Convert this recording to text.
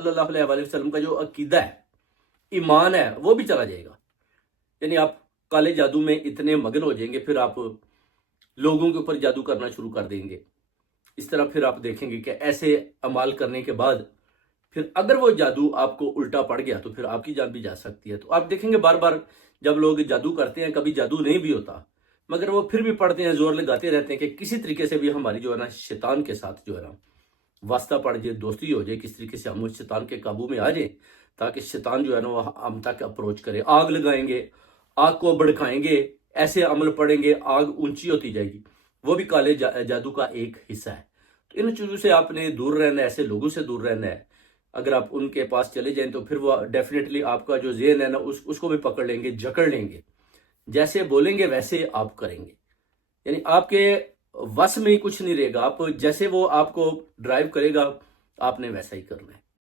सल्लल्लाहु अलैहि वसल्लम का जो अकीदा है, ईमान है, वो भी चला जाएगा। यानी आप काले जादू में इतने मगन हो जाएंगे, फिर आप लोगों के ऊपर जादू करना शुरू कर देंगे। इस तरह फिर आप देखेंगे कि ऐसे अमाल करने के बाद फिर अगर वो जादू आपको उल्टा पड़ गया तो फिर आपकी जान भी जा सकती है। तो आप देखेंगे बार बार जब लोग जादू करते हैं, कभी जादू नहीं भी होता, मगर वो फिर भी पढ़ते हैं, जोर लगाते रहते हैं कि किसी तरीके से भी हमारी जो है ना शैतान के साथ जो है ना वास्ता पड़ जाए, दोस्ती हो जाए, किस तरीके से हम उस शैतान के काबू में आ जाए, ताकि शैतान जो है ना वो हम तक अप्रोच करे। आग लगाएंगे, आग को भड़काएंगे, ऐसे अमल पड़ेंगे, आग ऊंची होती जाएगी। वो भी काले जादू का एक हिस्सा है। तो इन चीज़ों से आपने दूर रहना है, ऐसे लोगों से दूर रहना है। अगर आप उनके पास चले जाएं तो फिर वो डेफिनेटली आपका जो ज़हन है ना उसको भी पकड़ लेंगे, जकड़ लेंगे। जैसे बोलेंगे वैसे आप करेंगे, यानी आपके वश में ही कुछ नहीं रहेगा। आप जैसे वो आपको ड्राइव करेगा, आपने वैसा ही करना है।